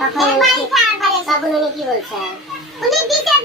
তখন কি বলছেন উনি বিচার